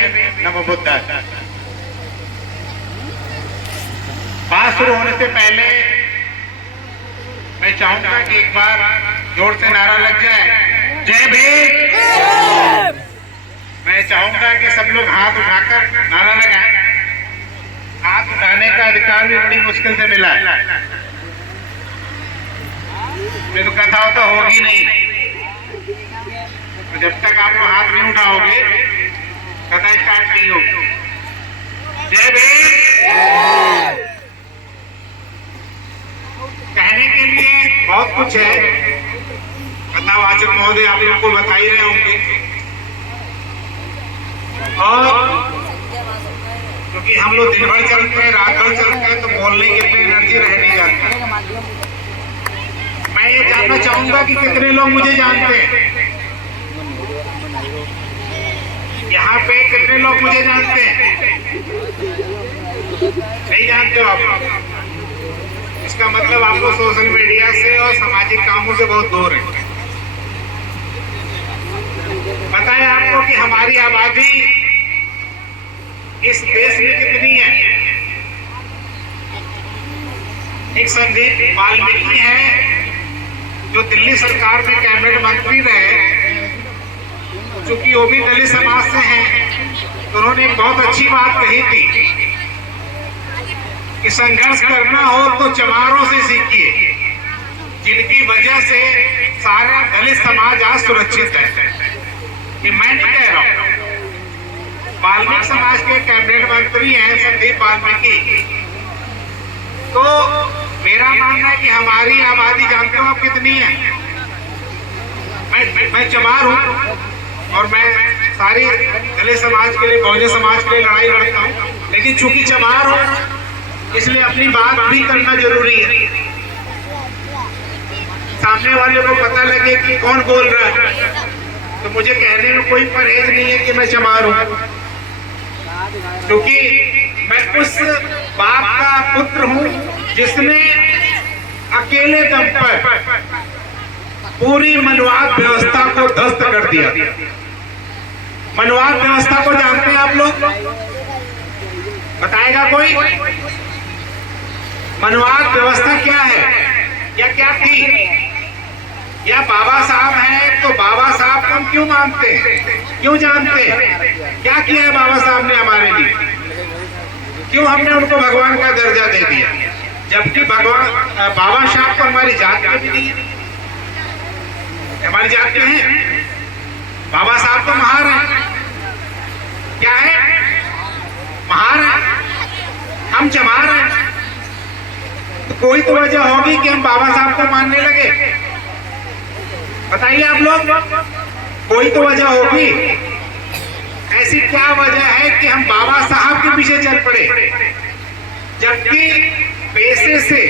भीम, नमो बुद्धाय। बात शुरू होने से पहले मैं चाहूंगा कि एक बार जोर से नारा लग जाए, जय भीम। मैं चाहूंगा कि सब लोग हाथ उठाकर नारा लगाएं। हाथ उठाने का अधिकार भी बड़ी मुश्किल से मिला है, ये तो कथा तो होगी नहीं। तो जब तक आप लोग हाथ नहीं उठाओगे कथा स्टार्ट नहीं होगी। जय भीम। कहने के लिए बहुत कुछ है, कथावाचक महोदय आप लोग को बता ही रहे होंगे। और क्योंकि हम लोग दिन भर चलते हैं, रात भर चलते हैं, तो बोलने के लिए एनर्जी रह नहीं जाती। मैं ये जानना चाहूंगा कि कितने लोग मुझे जानते हैं, यहाँ पे कितने लोग मुझे जानते हैं? नहीं जानते हो आप? इसका मतलब आप लोग सोशल मीडिया से और सामाजिक कामों से बहुत दूर हैं। पता है आपको कि हमारी आबादी इस देश में कितनी है? एक संदीप वाल्मीकि है जो दिल्ली सरकार में कैबिनेट मंत्री रहे, चूंकि वो भी दलित समाज से हैं, तो उन्होंने एक बहुत अच्छी बात कही थी कि संघर्ष करना हो तो चमारों से सीखिए, जिनकी वजह से सारा दलित समाज आज सुरक्षित है। ये मैं नहीं कह रहा हूं, वाल्मीकि समाज के कैबिनेट मंत्री हैं संदीप वाल्मीकि। तो मेरा मानना है कि हमारी आबादी जानते हो आप कितनी है? मैं चमार हूं और मैं सारी दलित समाज के लिए, बहुजन समाज के लिए लड़ाई लड़ता हूं, लेकिन चूंकि चमार हूं इसलिए अपनी बात भी करना जरूरी है। सामने वाले को पता लगे कि कौन बोल रहा है, तो मुझे कहने में कोई परहेज नहीं है कि मैं चमार हूं, क्योंकि मैं उस बाप का पुत्र हूं जिसने अकेले दम पर पूरी मनवाद व्यवस्था को ध्वस्त कर दिया। मनवाद व्यवस्था को जानते हैं आप लोग? बताएगा कोई? मनवाद व्यवस्था क्या है या क्या थी? या बाबा साहब हैं तो बाबा साहब को हम क्यों मानते हैं, क्यों जानते हैं? क्या किया है बाबा साहब ने हमारे लिए? क्यों हमने उनको भगवान का दर्जा दे दिया, जबकि भगवान बाबा साहब को हमारी जात के भी नहीं है। हमारी जात के हैं, बाबा साहब तो महार हैं। क्या है? महार है, हम चमार हैं। तो कोई तो वजह होगी कि हम बाबा साहब को मानने लगे। बताइए आप लोग, कोई तो वजह होगी। ऐसी क्या वजह है कि हम बाबा साहब के पीछे चल पड़े, जबकि पैसे से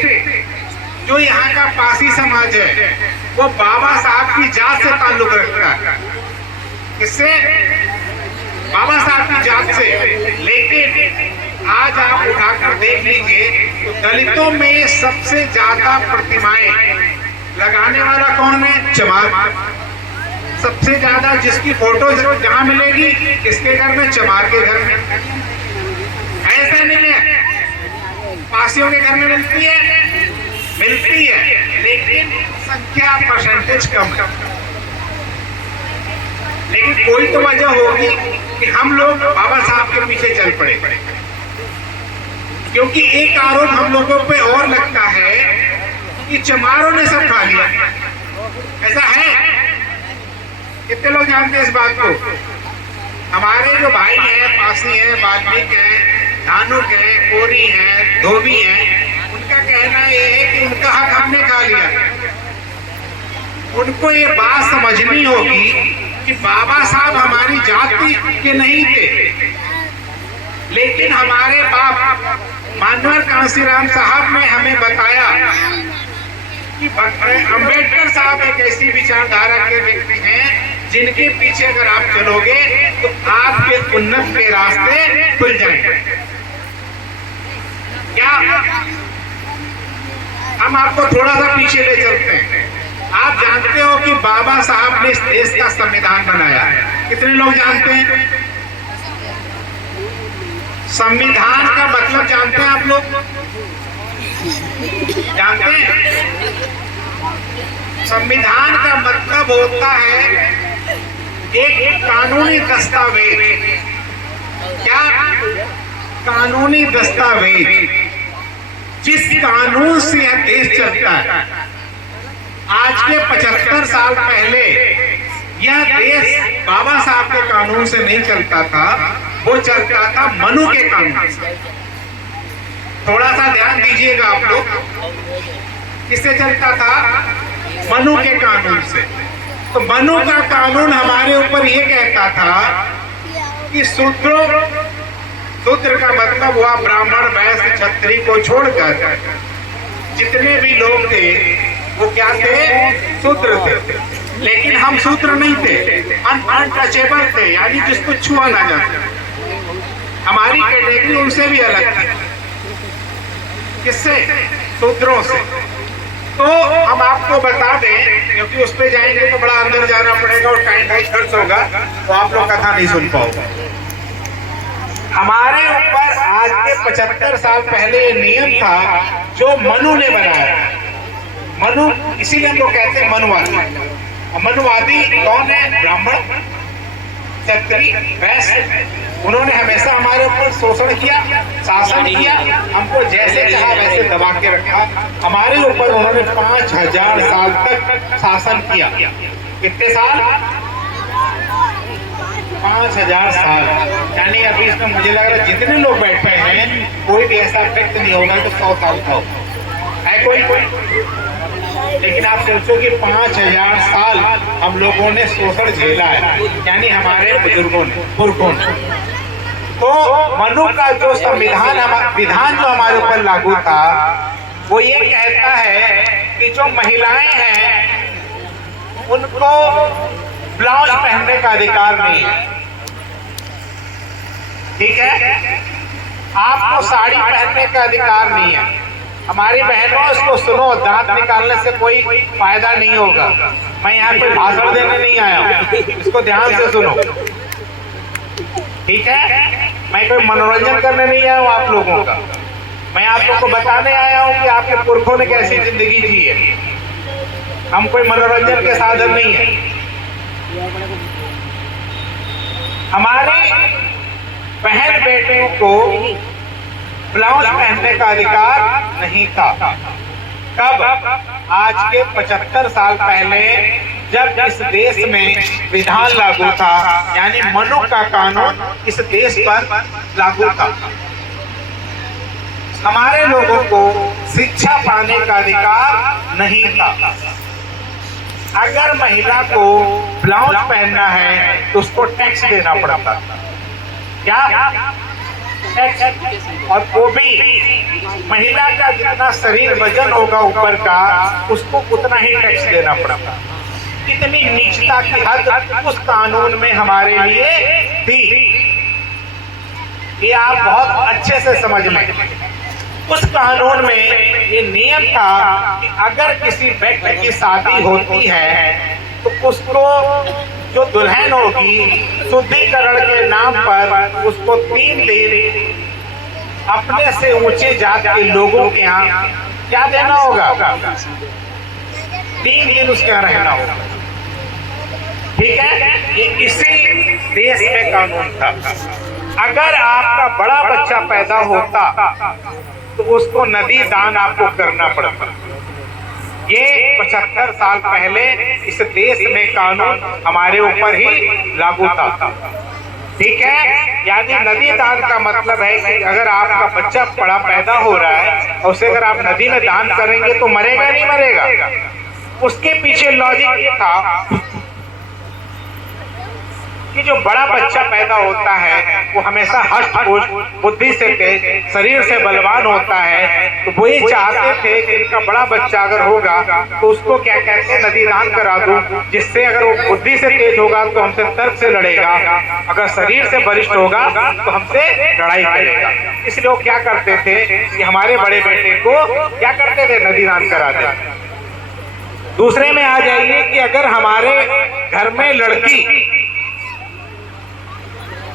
जो यहाँ का पासी समाज है वो बाबा साहब की जात से ताल्लुक रखता है। किससे? बाबा साहब की जात से। लेकिन आज आप उठाकर देख लीजिए तो दलितों में सबसे ज्यादा प्रतिमाएं लगाने वाला कौन है? चमार। सबसे ज्यादा जिसकी फोटो जहां मिलेगी किसके घर में? चमार के घर में। ऐसा नहीं है पासियों के घर में मिलती है, लेकिन संख्या परसेंटेज कम है। लेकिन कोई तो वजह होगी कि हम लोग बाबा साहब के पीछे चल पड़े, क्योंकि एक आरोप हम लोगों पे और लगता है कि चमारों ने सब खा लिया। ऐसा है? कितने लोग जानते हैं इस बात को? हमारे जो भाई हैं, पासी हैं, वाल्मीकि हैं, धानुक हैं, कोरी हैं, धोबी हैं, उनका कहना ये है कि उनका हक हमने खा लिया। उनको ये बात समझनी होगी कि बाबा साहब हमारी जाति के नहीं थे, लेकिन हमारे बाप मानवर कांसीराम साहब ने हमें बताया कि अंबेडकर साहब एक ऐसी विचारधारा के व्यक्ति हैं जिनके पीछे अगर आप चलोगे तो आपके उन्नत के रास्ते खुल जाएंगे। क्या हम आपको थोड़ा सा पीछे ले चलते हैं? आप जानते हो कि बाबा साहब ने इस देश का संविधान बनाया। कितने लोग जानते हैं? संविधान का मतलब जानते हैं आप लोग? जानते हैं? संविधान का मतलब होता है एक कानूनी दस्तावेज। क्या? कानूनी दस्तावेज, जिस कानून से यह देश चलता है। आज के 75 साल पहले यह देश बाबा साहब के कानून से नहीं चलता था, वो चलता था मनु के कानून से। थोड़ा सा ध्यान दीजिएगा आप लोग, किससे चलता था? मनु के कानून से। तो मनु का कानून हमारे ऊपर ये कहता था कि शूद्र का मतलब हुआ ब्राह्मण, वैश्य, क्षत्रिय को छोड़कर जितने भी लोग थे वो क्या थे? शूद्र थे। लेकिन हम शूद्र नहीं थे, अनटचेबल थे, यानी जिसको छुआ ना जाता। हमारी कैटेगरी उनसे भी अलग थी। किससे? शूद्रों से। तो हम आपको बता दें, क्योंकि उस पे जाएंगे तो बड़ा अंदर जाना पड़ेगा और टाइम बहुत खर्च होगा, तो आप लोग कथा नहीं सुन पाओगे। हमारे ऊपर आज के 75 साल पहले ये नियम था जो मनु ने बनाया। मनु, इसीलिए हम लोग कहते हैं मनुवादी। मनुवादी कौन है? ब्राह्मण, क्षत्रिय, वैश्य। उन्होंने हमेशा हमारे ऊपर शोषण किया, शासन किया, हमको जैसे चाहा वैसे दबा के रखा। हमारे ऊपर उन्होंने 5000 साल तक शासन किया। कितने साल? 5000 साल। यानी अभी इसमें मुझे लग रहा है जितने लोग बैठे हैं कोई भी ऐसा व्यक्ति नहीं होगा तो 100 साल का है कोई। लेकिन आप सोचो कि 5000 साल हम लोगों ने शोषण झेला है, यानी हमारे बुजुर्गों ने, पुरखों ने। तो मनु का जो संविधान, विधान जो हमारे ऊपर लागू था, वो ये कहता है कि जो महिलाएं हैं उनको ब्लाउज पहनने का अधिकार नहीं है। ठीक है? आपको साड़ी पहनने का अधिकार नहीं है। हमारी बहनों, इसको सुनो, दांत निकालने से कोई फायदा नहीं होगा। मैं यहाँ कोई भाषण देने नहीं आया हूँ, इसको ध्यान से सुनो। ठीक है? मैं कोई मनोरंजन करने नहीं आया हूँ आप लोगों का। मैं आप लोगों को बताने आया हूँ कि आपके पुरखों ने कैसी जिंदगी जी है। हम कोई मनोरंजन के साधन नहीं है। हमारे बहन बेटियों को ब्लाउज पहनने का अधिकार नहीं था। कब? आज के 75 साल पहले, जब इस देश में विधान लागू था, यानी मनु का कानून इस देश पर लागू था। हमारे लोगों को शिक्षा पाने का अधिकार नहीं था। अगर महिला को ब्लाउज पहनना है तो उसको टैक्स देना पड़ता था। क्या? टैक्स। और वो भी महिला का जितना शरीर वजन होगा ऊपर का, उसको उतना ही टैक्स देना पड़ता। कितनी नीचता की हद उस कानून में हमारे लिए थी, ये आप बहुत अच्छे से समझ लें। उस कानून में ये नियम था कि अगर किसी व्यक्ति की शादी होती है तो उसको जो दुल्हन होगी, शुद्धिकरण के नाम पर उसको 3 दिन अपने से ऊंचे जात के लोगों के यहाँ क्या देना होगा? 3 दिन उसके यहाँ रहना होगा। ठीक है? ये इसी देश में कानून था। अगर आपका बड़ा बच्चा पैदा होता तो उसको नदी दान आपको करना पड़ता। ये 75 साल पहले इस देश में कानून हमारे ऊपर ही लागू था। ठीक है? यानी नदी दान का मतलब है कि अगर आपका बच्चा बड़ा पैदा हो रहा है और उसे अगर आप नदी में दान करेंगे तो मरेगा नहीं मरेगा? उसके पीछे लॉजिक ये था कि जो बड़ा बच्चा पैदा होता है वो हमेशा हष्ट-पुष्ट, बुद्धि से तेज, शरीर से बलवान होता है। तो वो ये चाहते थे कि इनका बड़ा बच्चा अगर होगा तो उसको क्या कहते हैं, नदी दान करा दूं, जिससे अगर वो बुद्धि से तेज होगा तो हमसे तर्क से लड़ेगा, अगर शरीर से वरिष्ठ होगा तो हमसे लड़ाई करेगा। इसलिए वो क्या करते थे कि हमारे बड़े बेटे को क्या करते थे, नदी दान कराते। दूसरे में आ जाइए कि अगर हमारे घर में लड़की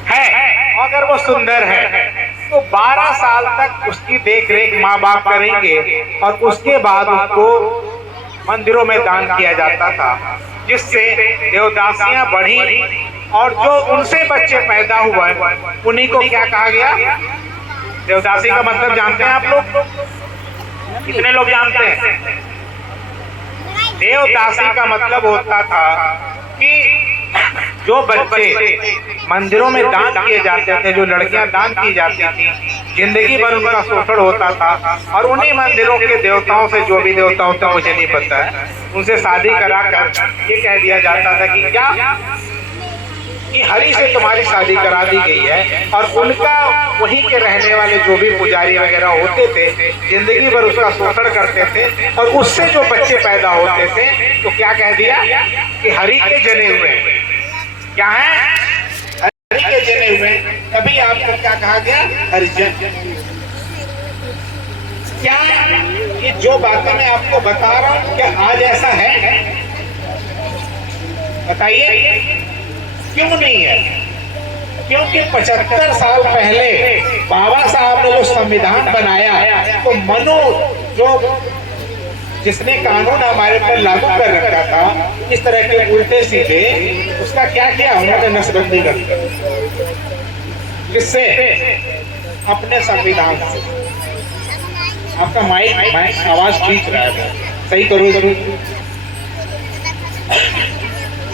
है, अगर वो सुंदर है तो 12 साल तक उसकी देख रेख माँ बाप करेंगे और उसके बाद उसको मंदिरों में दान किया जाता था, जिससे देवदासियां बढ़ी और जो उनसे बच्चे पैदा हुए उन्हीं को क्या कहा गया? देवदासी का मतलब जानते हैं आप लोग? कितने लोग जानते हैं? देवदासी का मतलब होता था कि जो बच्चे मंदिरों में दान किए जाते थे, जो लड़कियां दान की जाती थी, जिंदगी भर उनका शोषण होता था और उन्हीं मंदिरों के देवताओं से, जो भी देवता होता मुझे नहीं पता है, उनसे शादी करा कर ये कह दिया जाता था कि क्या कि हरि से तुम्हारी शादी करा दी गई है। और उनका वहीं के रहने वाले जो भी पुजारी वगैरह होते थे जिंदगी भर उसका शोषण करते थे और उससे जो बच्चे पैदा होते थे तो क्या कह दिया कि हरि के जने हुए हैं। क्या है? हरि के जने हुए। तभी आपको क्या कहा गया? हरिजन। क्या ये जो बातें मैं आपको बता रहा हूं क्या आज ऐसा है? बताइए क्यों नहीं है? क्योंकि 75 साल पहले बाबा साहब ने जो संविधान बनाया तो मनु जो जिसने कानून हमारे पर लागू कर रखा था इस तरह के उल्टे सीधे, उसका क्या किया? उन्होंने नसबंदी कर दी। किससे? अपने संविधान से। आपका माइक आवाज खींच रहा है, सही करो जरूर।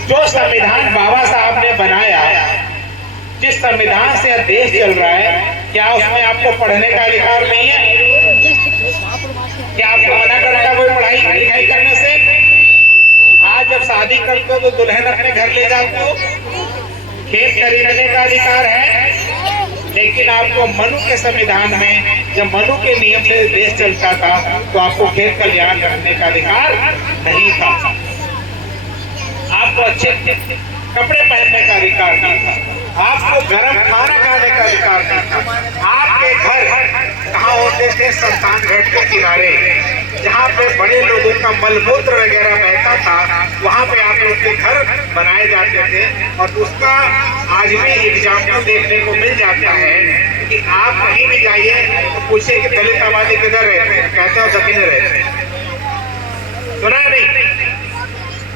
जो संविधान बाबा साहब ने बनाया, जिस संविधान से देश चल रहा है, क्या उसमें आपको पढ़ने का अधिकार नहीं है? क्या आपको मना करता कोई पढ़ाई लिखाई करने से? आज जब शादी करते हो तो दुल्हन अपने घर ले जाते हो, खेत खरीदने का अधिकार है, लेकिन आपको मनु के संविधान में, जब मनु के नियम से देश चलता था तो आपको खेत कल्याण करने का अधिकार नहीं था। आपको अच्छे कपड़े पहनने का अधिकार नहीं था, आपको गर्म खाना खाने का अधिकार नहीं था। आपके घर कहाँ होते थे? शमशान घाट के किनारे, जहाँ पे बड़े लोगों का मलमूत्र वगैरह बहता था, वहाँ पे आप लोग के घर बनाए जाते थे। और उसका आज भी एग्जाम्पल देखने को मिल जाता है कि आप कहीं भी जाइए तो पूछे कि दलित आबादी किधर रहते हैं, कहते हो दक्षिण रहते हैं। सुना नहीं?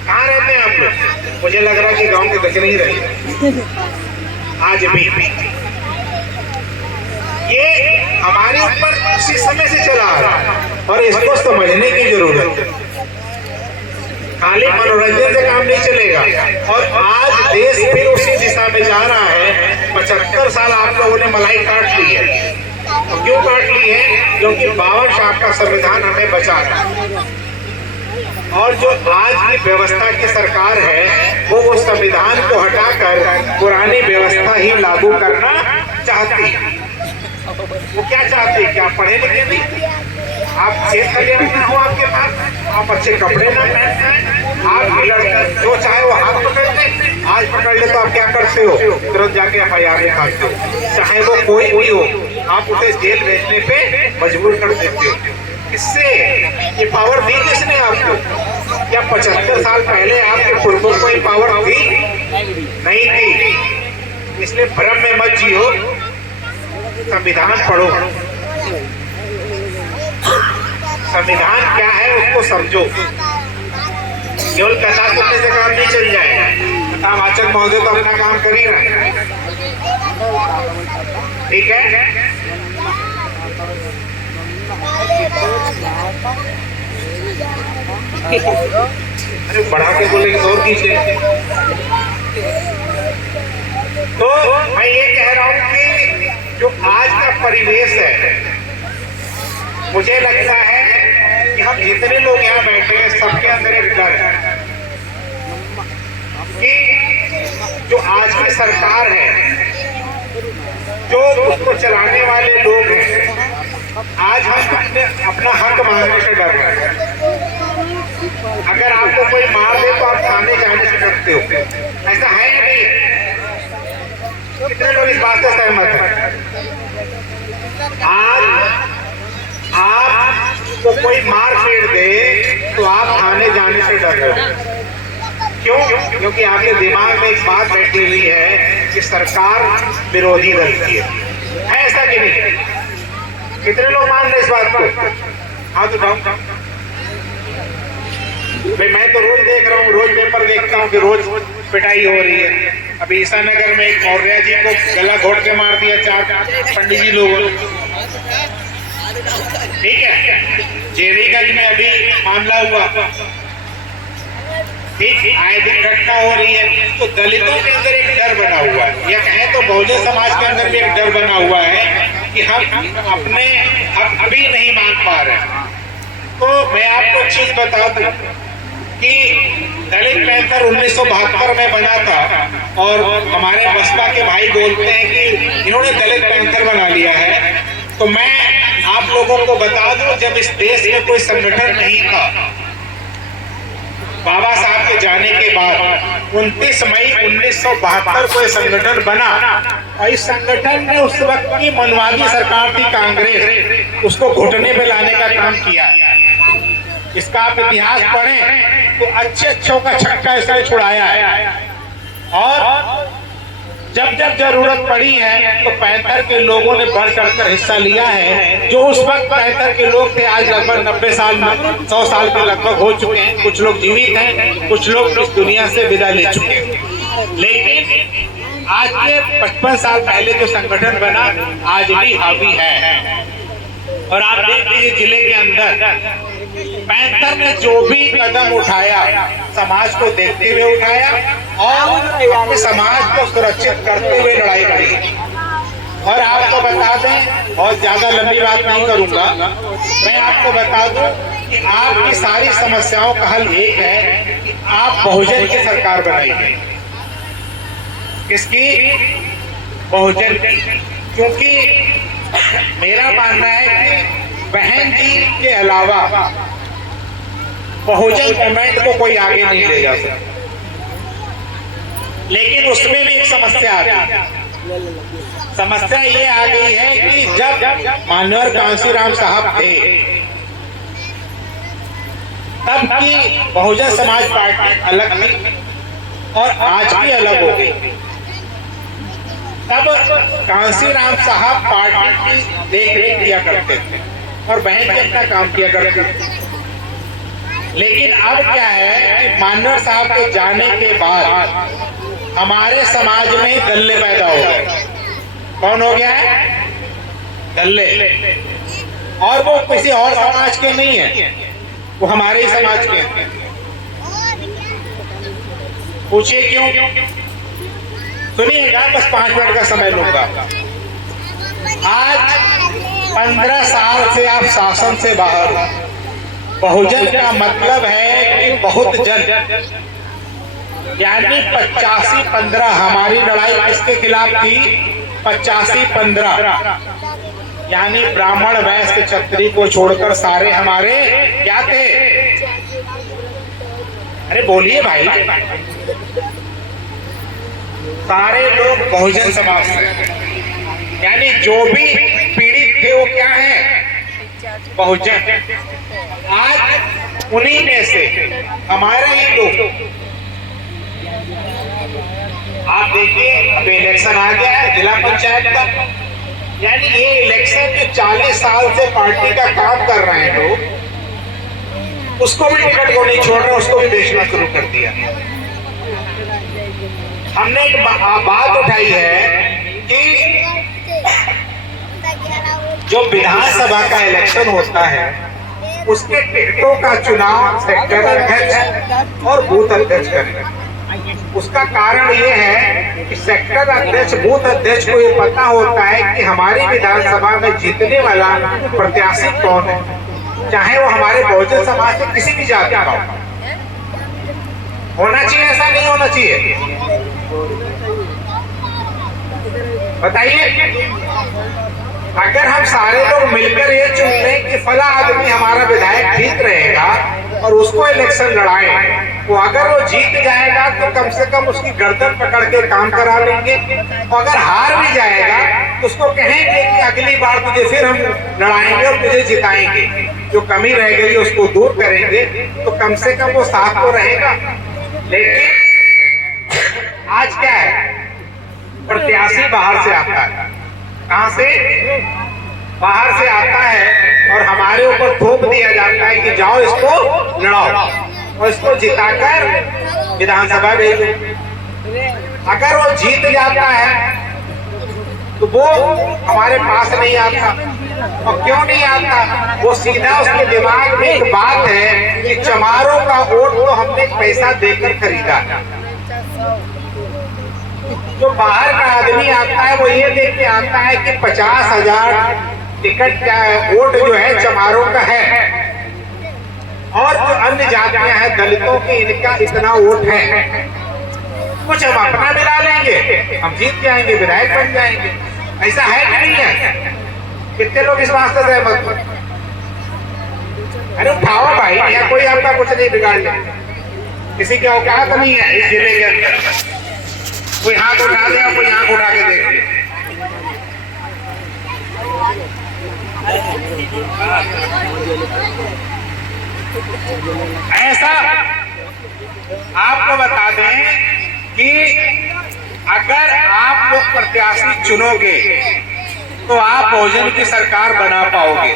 कहाँ रहते हैं आप लोग? मुझे लग रहा है कि गांव के दक्षिण ही रहते आज भी। ये हमारे ऊपर उसी समय से चला आ रहा है और इसको समझने की जरूरत है। खाली मनोरंजन से काम नहीं चलेगा। और आज देश फिर उसी दिशा में जा रहा है। 75 साल आप लोगों ने मलाई काट ली है। तो क्यों काट ली है? क्योंकि 52 साल का संविधान हमें बचा रहा है। और जो आज की व्यवस्था की सरकार है वो उस संविधान को हटाकर पुरानी व्यवस्था ही लागू करना चाहती है। वो क्या चाहती है? क्या पढ़े लिखे नहीं? आप खेत खलियान ना हो आपके पास, आप अच्छे कपड़े ना पहनते, आप लड़का जो चाहे वो हाथ पकड़ ले। आज पकड़ ले तो आप क्या करते हो? तुरंत जाके FIR लिखाते हो, चाहे वो कोई भी हो, आप उसे जेल भेजने पे मजबूर कर देते हो। किससे? ये पावर दी किसने आपको? क्या 75 साल पहले आपके पूर्वों को ये पावर दी? नहीं थी। इसलिए भ्रम में मत जियो, संविधान पढ़ो। संविधान क्या है उसको समझो। केवल कथा सुनने से काम नहीं चल जाएगा। कथा वाचक महोदय तो अपना काम कर ही रहे हैं, ठीक है? अरे बढ़ा के बोलेंगे और पीछे। तो मैं ये कह रहा हूं कि जो आज का परिवेश है, मुझे लगता है कि हम जितने लोग यहाँ बैठे हैं सबके अंदर एक डर है कि जो आज की सरकार है, जो उसको चलाने वाले लोग हैं, आज हम अपना हक मांगने से डर रहे हैं। अगर आपको कोई मार दे तो आप थाने जाने से डरते हो। ऐसा है या नहीं है? कितने लोग इस बात से सहमत हैं? आज आपको कोई मार पीट दे तो आप थाने जाने से डर रहे हो। क्यों? क्योंकि आपके दिमाग में एक बात बैठी हुई है कि सरकार विरोधी दल की है। है ऐसा कि नहीं? कितने लोग मान रहे इस बात को? हाथ उठाओ भाई। मैं तो रोज देख रहा हूँ, रोज पेपर देखता हूँ कि रोज पिटाई हो रही है। अभी ईसानगर में एक मौर्य जी को गला घोट के मार दिया 4 पंडित जी लोगों ने, ठीक है। जेरीगंज में अभी मामला हुआ, ठीक, आए दिन घटना हो रही है। तो दलितों के अंदर एक डर बना हुआ है, या कहें तो बहुजन समाज के अंदर भी एक डर बना हुआ है कि हम अपने हक अभी नहीं मांग पा रहे। तो मैं आपको एक चीज बता दूं कि दलित पैंथर 1972 में बना था, और हमारे बसपा के भाई बोलते हैं कि इन्होंने दलित पैंथर बना लिया है। तो मैं आप लोगों को बता दूं, जब इस देश में कोई संगठन नहीं था, बाबा साहब के जाने के बाद 29 मई 1972 को यह संगठन बना, और इस संगठन ने उस वक्त की मनवादी सरकार थी कांग्रेस, उसको घुटने पे लाने का काम किया। इसका आप इतिहास पढ़ें तो अच्छे अच्छों का छक्का इसने छुड़ाया है, और जब जब जरूरत पड़ी है तो पैंथर के लोगों ने बढ़ चढ़कर हिस्सा लिया है। जो उस वक्त पैंथर के लोग थे, आज लगभग 90 साल 100 साल के लगभग हो चुके हैं। कुछ लोग जीवित हैं, कुछ लोग इस दुनिया से विदा ले चुके हैं, लेकिन आज के 55 साल पहले जो संगठन बना आज भी हावी है। और आप देख लीजिए जिले के अंदर पैंथर ने जो भी कदम उठाया, समाज को देखते हुए उठाया, और अपने समाज को सुरक्षित करते हुए लड़ाई लड़ी। और आपको बता दें, बहुत ज्यादा लंबी बात नहीं करूंगा, मैं आपको बता दूं कि आपकी सारी समस्याओं का हल एक है कि आप बहुजन की सरकार बनाइए। किसकी? बहुजन की। क्योंकि मेरा मानना है कि बहन जी के अलावा बहुजन मूवमेंट को कोई आगे नहीं ले जा सकता। लेकिन उसमें भी एक समस्या आ गई। समस्या ये आ गई है कि जब माननीय कांशीराम साहब थे, तब की बहुजन समाज पार्टी अलग थी और आज भी अलग हो गई। तब कांशीराम साहब पार्टी की देख रेख किया करते थे और बहन जी अपना काम किया करते थे। लेकिन अब क्या है कि माननीय साहब के जाने के बाद हमारे समाज में ही दल्ले पैदा हो गए। कौन हो गया है? दल्ले। और वो किसी और समाज के नहीं है, वो हमारे ही समाज के हैं। पूछिए क्यों? सुनिएगा, बस 5 मिनट का समय लूंगा। आज 15 साल से आप शासन से बाहर हो। बहुजन का मतलब है कि बहुत जन, यानी 85-15। हमारी लड़ाई किसके खिलाफ थी? 85-15, यानी ब्राह्मण वैश्य क्षत्रिय को छोड़कर सारे हमारे क्या थे? अरे बोलिए भाई, सारे लोग बहुजन समाज से, यानी जो भी पीड़ित थे वो क्या है? बहुजन। आज उन्हीं में से हमारे ही लोग, आप देखिए अब इलेक्शन आ गया है जिला पंचायत का, यानी ये इलेक्शन जो 40 साल से पार्टी का काम कर रहे हैं लोग, उसको भी टिकट को नहीं छोड़ रहे, उसको भी बेचना शुरू कर दिया। हमने एक बात उठाई है कि जो विधानसभा का इलेक्शन होता है उसके टिकटों का चुनाव सेक्टर अध्यक्ष और बूथ अध्यक्ष करेगा। उसका कारण ये है कि सेक्टर अध्यक्ष बूथ अध्यक्ष को ये पता होता है कि हमारी विधानसभा में जीतने वाला प्रत्याशी कौन है, चाहे वो हमारे बहुजन समाज से किसी भी जाति का हो। होना चाहिए, ऐसा नहीं होना चाहिए? बताइए। अगर हम सारे लोग मिलकर ये चुन लें कि फला आदमी हमारा विधायक ठीक रहेगा और उसको इलेक्शन लड़ाएं, तो अगर वो जीत जाएगा तो कम से कम उसकी गर्दन पकड़ के काम करा लेंगे, और अगर हार भी जाएगा तो उसको कहेंगे कि अगली बार तुझे फिर हम लड़ाएंगे और तुझे जिताएंगे। जो कमी रह गई उसको दूर करेंगे, तो कम से कम वो साथ तो रहेगा। लेकिन आज क्या है? प्रत्याशी बाहर से आता है। कहां बाहर से आता है और हमारे ऊपर थोप दिया जाता है कि जाओ इसको लड़ाओ और इसको जिताकर विधानसभा भेजो। अगर वो जीत जाता है तो वो हमारे पास नहीं आता। और क्यों नहीं आता? वो सीधा उसके दिमाग में एक बात है कि चमारों का वोट तो हमने पैसा देकर खरीदा। जो बाहर का आदमी आता है वो ये देख के आता है कि 50,000 टिकट का वोट जो है चमारों का है, और जो अन्य जातियां हैं दलितों की इनका इतना वोट है, कुछ हम अपना मिला लेंगे, हम जीत जाएंगे, विधायक बन जाएंगे। ऐसा है कि नहीं है? कितने लोग इस वास्ते सहमत? अरे उठाओ भाई, यहाँ कोई आपका कुछ नहीं बिगाड़ ले, किसी की औकात नहीं है इस जिले के अंदर। कोई हाथ उठा दे और कोई आंख उठा के देख ले। ऐसा आपको बता दें कि अगर आप लोग प्रत्याशी चुनोगे तो आप बहुजन की सरकार बना पाओगे।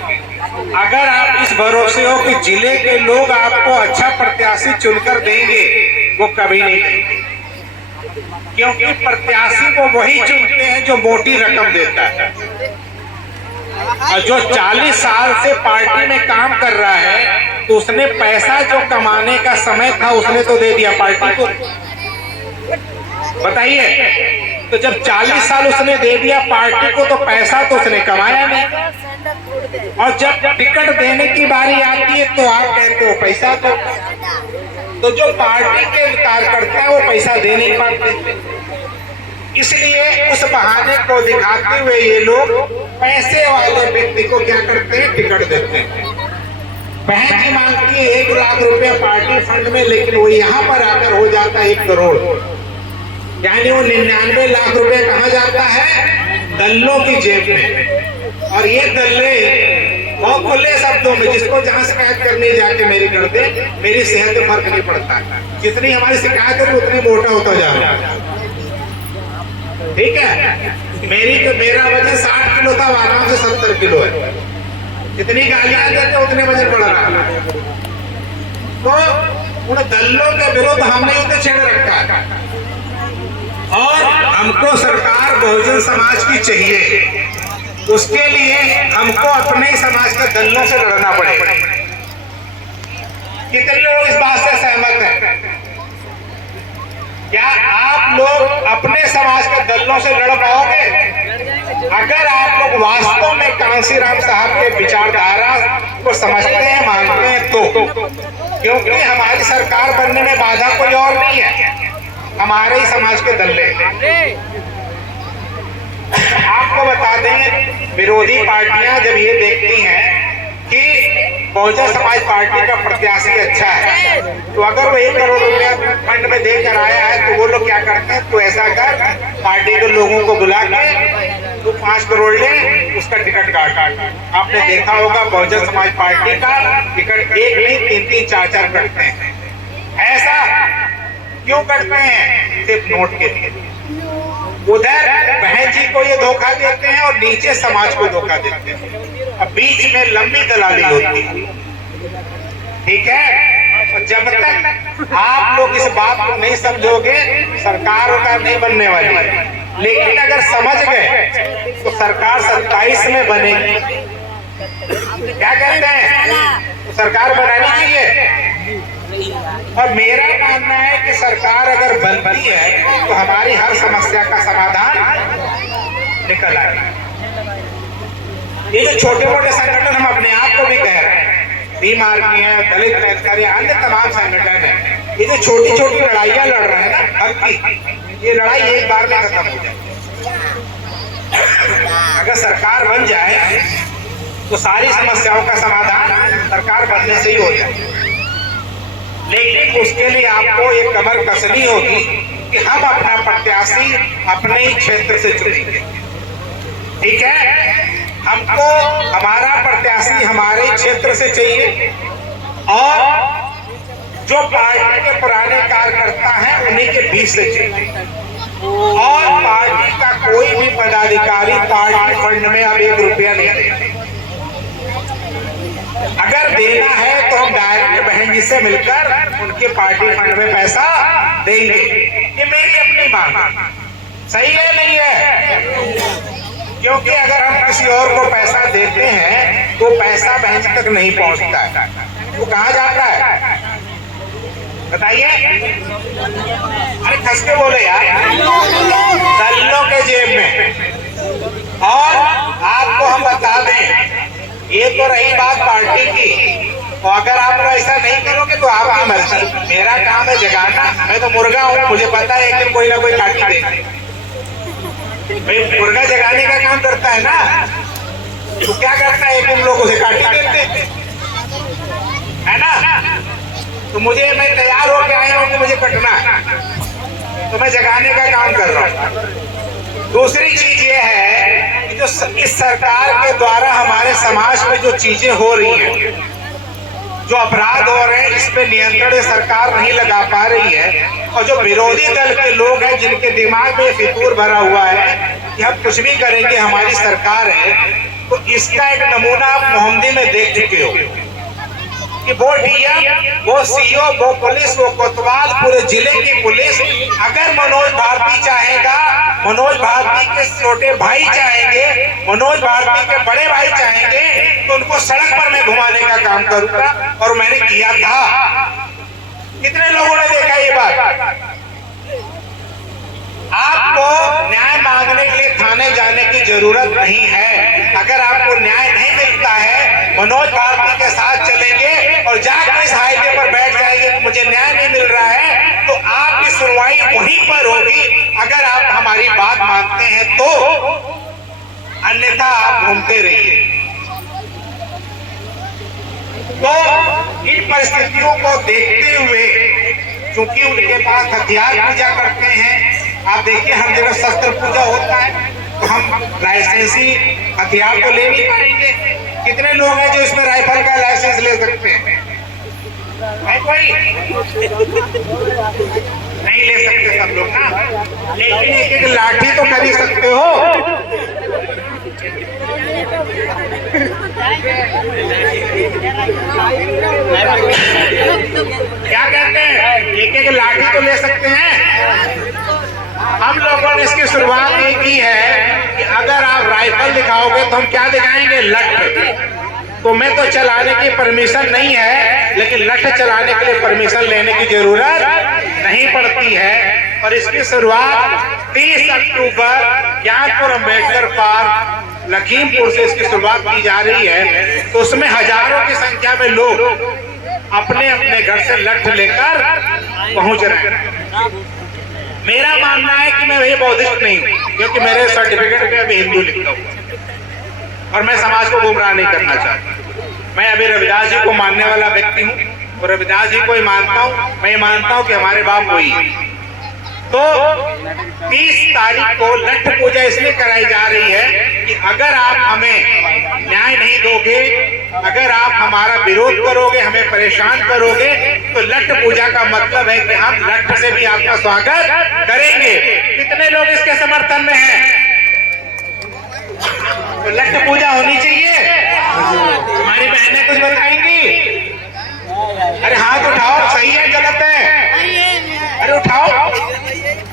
अगर आप इस भरोसे हो कि जिले के लोग आपको अच्छा प्रत्याशी चुनकर देंगे, वो कभी नहीं देंगे, क्योंकि प्रत्याशी को वही चुनते हैं जो मोटी रकम देता है। और जो 40 साल से पार्टी में काम कर रहा है तो उसने पैसा जो कमाने का समय था उसने तो दे दिया पार्टी को। बताइए, तो जब 40 साल उसने दे दिया पार्टी को तो पैसा तो उसने कमाया नहीं। और जब टिकट देने की बारी आती है तो आप कहते हो पैसा दो। तो जो पार्टी के कार्यकर्ता है वो पैसा दे नहीं पाते, इसलिए उस बहाने को दिखाते हुए ये लोग पैसे वाले व्यक्ति को क्या करते हैं, टिकट देते हैं। बहन जी मांगती है 1 लाख रुपया पार्टी फंड में, लेकिन वो यहाँ पर आकर हो जाता है 1 करोड़, यानी वो 99 लाख रुपया कहाँ जाता है, दल्लों की जेब में। और ये दल्ले बहुत खुले शब्दों में, जिसको जहां शिकायत करनी जाके मेरी कर दे, मेरी सेहत में फर्क नहीं पड़ता, जितनी हमारी शिकायत है उतनी मोटा होता जा रहा है। ठीक है, मेरा वजन 60 किलो था, आराम से 70 किलो है। जितनी गालियां देते उतने वजन बढ़ रहा है। तो उन दल्लों के विरुद्ध हमने उन्हें छेड़ रखा है और हमको सरकार बहुजन समाज की चाहिए। उसके लिए हमको अपने ही समाज के दल्लों से लड़ना पड़ेगा। कितने लोग इस बात से सहमत हैं? क्या आप लोग अपने समाज के दल्लों से लड़ पाओगे? अगर आप लोग वास्तव में कांशीराम साहब के विचारधारा को समझते हैं, मानते हैं तो, क्योंकि हमारी सरकार बनने में बाधा कोई और नहीं है, हमारे ही समाज के दल्ले। आपको बता दें, विरोधी पार्टियां जब ये देखती हैं कि बहुजन समाज पार्टी का प्रत्याशी अच्छा है, तो अगर वो 1 करोड़ रुपया फंड में देकर आया है तो वो लोग क्या करते हैं, तो ऐसा कर पार्टी के लोगों को बुला के तो 5 करोड़ ले, उसका टिकट काट। आपने देखा होगा बहुजन समाज पार्टी का टिकट 1 नहीं 3-3, 4-4 कटते हैं। ऐसा क्यों करते हैं? सिर्फ नोट के लिए। उधर बहन जी को ये धोखा देते हैं और नीचे समाज को धोखा देते हैं। अब बीच में लंबी दलाली होती है। ठीक है, और जब तक आप लोग इस बात को नहीं समझोगे, सरकार का नहीं बनने वाली है। लेकिन अगर समझ गए तो सरकार 27 में बनेगी। क्या कहते हैं? तो सरकार बनानी चाहिए। और मेरा मानना है कि सरकार अगर बनती है तो हमारी हर समस्या का समाधान निकल आएगा। ये जो छोटे मोटे संगठन हम अपने आप को भी कह रहे हैं, बीमार की हैं, दलित सारे अन्य तमाम संगठन हैं, ये जो छोटी छोटी लड़ाइयां लड़ रहे हैं ना, हक की, ये लड़ाई एक बार में खत्म हो जाए। अगर सरकार बन जाए तो सारी समस्याओं का समाधान सरकार बनने से ही हो जाए। लेकिन उसके लिए आपको एक कमर कसनी होगी कि हम अपना प्रत्याशी अपने ही क्षेत्र से चुनेंगे। ठीक है, हमको हमारा प्रत्याशी हमारे ही क्षेत्र से चाहिए और जो पार्टी के पुराने कार्यकर्ता हैं उन्हीं के बीच से चाहिए। और पार्टी का कोई भी पदाधिकारी पार्टी फंड में अब 1 रुपया नहीं देते। अगर देना है तो हम डायरेक्ट बहन जी से मिलकर उनके पार्टी फंड में पैसा देंगे। ये मेरी अपनी मांग सही है नहीं है? क्योंकि अगर हम किसी और को पैसा देते हैं तो पैसा बहन जी तक नहीं पहुंचता है, वो कहाँ जाता है बताइए? अरे खस के बोले यार, दल्लों के जेब में। और आपको हम बता दें, ये तो रही बात पार्टी की, तो अगर आप ऐसा नहीं करोगे तो आपकी मर्जी। मेरा काम है जगाना, मैं तो मुर्गा हूँ, मुझे पता है एक दिन कोई ना कोई काटी देगा। भाई मुर्गा जगाने का काम करता है ना, तो क्या करता है, एक दिन लोग उसे काटी देते है ना। तो मैं तैयार होकर आया हूँ कि मुझे कटना है, तो मैं जगाने का काम कर रहा हूँ। दूसरी चीज ये है कि जो इस सरकार के द्वारा हमारे समाज में जो चीजें हो रही हैं, जो अपराध हो रहे हैं, इस पे नियंत्रण सरकार नहीं लगा पा रही है। और जो विरोधी दल के लोग हैं जिनके दिमाग में फितूर भरा हुआ है कि हम कुछ भी करेंगे, हमारी सरकार है, तो इसका एक नमूना आप मोहम्मदी में देख चुके हो कि वो डीएम, वो सीओ, वो पुलिस, वो कोतवाल, पूरे जिले की पुलिस, अगर मनोज भारती चाहेगा, मनोज भारती के छोटे भाई चाहेंगे, मनोज भारती के बड़े भाई चाहेंगे, तो उनको सड़क पर मैं घुमाने का काम करूंगा। और मैंने किया था। कितने लोगों ने देखा ये बात? आपको न्याय मांगने के लिए थाने जाने की जरूरत नहीं है। अगर आपको न्याय नहीं मिलता है, मनोज भारती के साथ चलेंगे और जाकर इस हाईवे पर बैठ जाएंगे कि मुझे न्याय नहीं मिल रहा है, तो आपकी सुनवाई वहीं पर होगी। अगर आप हमारी बात मानते हैं तो, अन्यथा आप घूमते रहिए। तो इन परिस्थितियों को देखते हुए, क्योंकि उनके पास हथियार पूजा करते हैं, आप देखिए हर जगह शस्त्र पूजा होता है, तो हम लाइसेंसी हथियार तो ले नहीं पाएंगे। कितने लोग हैं जो इसमें राइफल का लाइसेंस ले सकते हैं? कोई नहीं ले सकते सब लोग ना, लेकिन एक लाठी तो खरीद सकते हो। क्या कहते हैं? एक लाठी तो ले सकते हैं। हम लोगों ने इसकी शुरुआत ये की है कि अगर आप राइफल दिखाओगे तो हम क्या दिखाएंगे? लठ। तो मैं तो चलाने की परमिशन नहीं है, लेकिन लठ चलाने के लिए परमिशन लेने की जरूरत नहीं पड़ती है। और इसकी शुरुआत 30 अक्टूबर ज्ञानपुर अम्बेडकर पार्क लखीमपुर से इसकी शुरुआत की जा रही है। तो उसमें हजारों की संख्या में लोग अपने अपने घर से लठ लेकर पहुंच रहे हैं। मेरा मानना है कि मैं वही बौद्धिस्ट नहीं हूँ, क्योंकि मेरे सर्टिफिकेट में अभी हिंदू लिखा हुआ, और मैं समाज को गुमराह नहीं करना चाहता। मैं अभी रविदास जी को मानने वाला व्यक्ति हूँ, और रविदास जी को ही मानता हूँ। मैं मानता हूँ कि हमारे बाप वही है। तो 30 तारीख को लठ पूजा इसलिए कराई जा रही है कि अगर आप हमें न्याय नहीं दोगे, अगर आप हमारा विरोध करोगे, हमें परेशान करोगे, तो लठ पूजा का मतलब है कि हम लठ से भी आपका स्वागत करेंगे। कितने लोग इसके समर्थन में हैं? तो लठ पूजा होनी चाहिए। हमारी बहनें कुछ बताएंगी? अरे हाथ उठाओ, सही है गलत है? अरे उठाओ।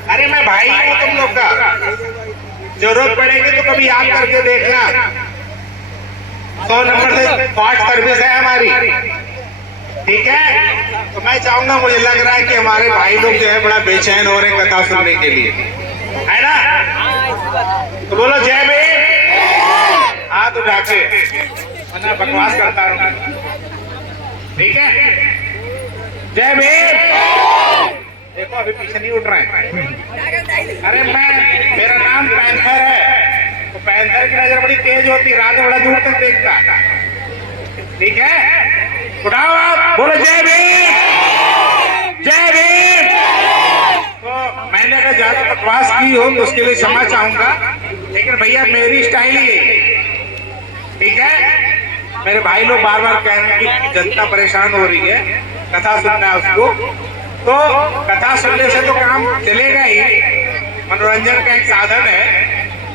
अरे मैं भाई हूँ तुम लोग का, जरूरत पड़ेगी तो कभी याद करके देखना। 100 नंबर से फास्ट सर्विस है हमारी, ठीक है? तो मैं चाहूंगा, मुझे लग रहा है कि हमारे भाई लोग जो है बड़ा बेचैन हो रहे हैं कथा सुनने के लिए, है ना? तो बोलो जय भीम, हाथ उठा के, वरना बकवास करता रहूंगा, ठीक है? जय भीम। देखो अभी पीछे नहीं उठ रहे हैं। अरे मेरा नाम पैंथर है, तो पैंथर की नजर बड़ी तेज होती है, रात बड़ा दूर तक देखता, ठीक है? उठाओ आप, बोलो जय भीम, जय भीम। तो मैंने अगर ज्यादा बकवास की हो तो उसके लिए क्षमा चाहूंगा, लेकिन भैया मेरी स्टाइल ही है, ठीक है? मेरे भाई लोग बार बार कह रहे हैं कि जनता परेशान हो रही है, कथा सुनना है उसको। तो कथा सुनने से तो काम चलेगा ही, मनोरंजन का एक साधन है,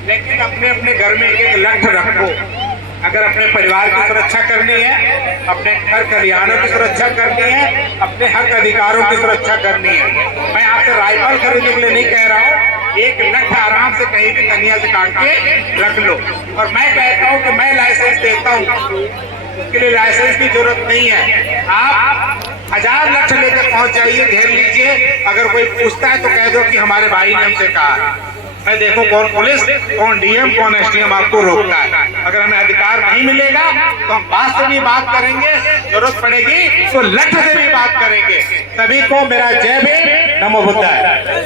लेकिन अपने अपने घर में एक लक्ष्य रखो। अगर अपने परिवार की सुरक्षा करनी है, अपने घर कल्याणों की सुरक्षा करनी है, अपने हक अधिकारों की सुरक्षा करनी है। मैं आपसे राइफल खरीदने के लिए नहीं कह रहा हूँ, एक लक्ष्य आराम से कहीं भी कन्या से काट के रख लो। और मैं कहता हूँ कि मैं लाइसेंस देता हूँ, उसके लिए लाइसेंस की जरूरत नहीं है। आप 1000 लक्ष्य लेकर पहुंच जाइए, घेर लीजिए। अगर कोई पूछता है तो कह दो कि हमारे भाई ने हमसे कहा। मैं देखो कौन पुलिस, कौन डीएम, कौन एसडीएम आपको रोकता है। अगर हमें अधिकार नहीं मिलेगा तो हम बात से भी बात करेंगे, जरूरत पड़ेगी तो लक्ष्य से भी बात करेंगे। सभी को मेरा जय भीम, नमो बुद्धाय।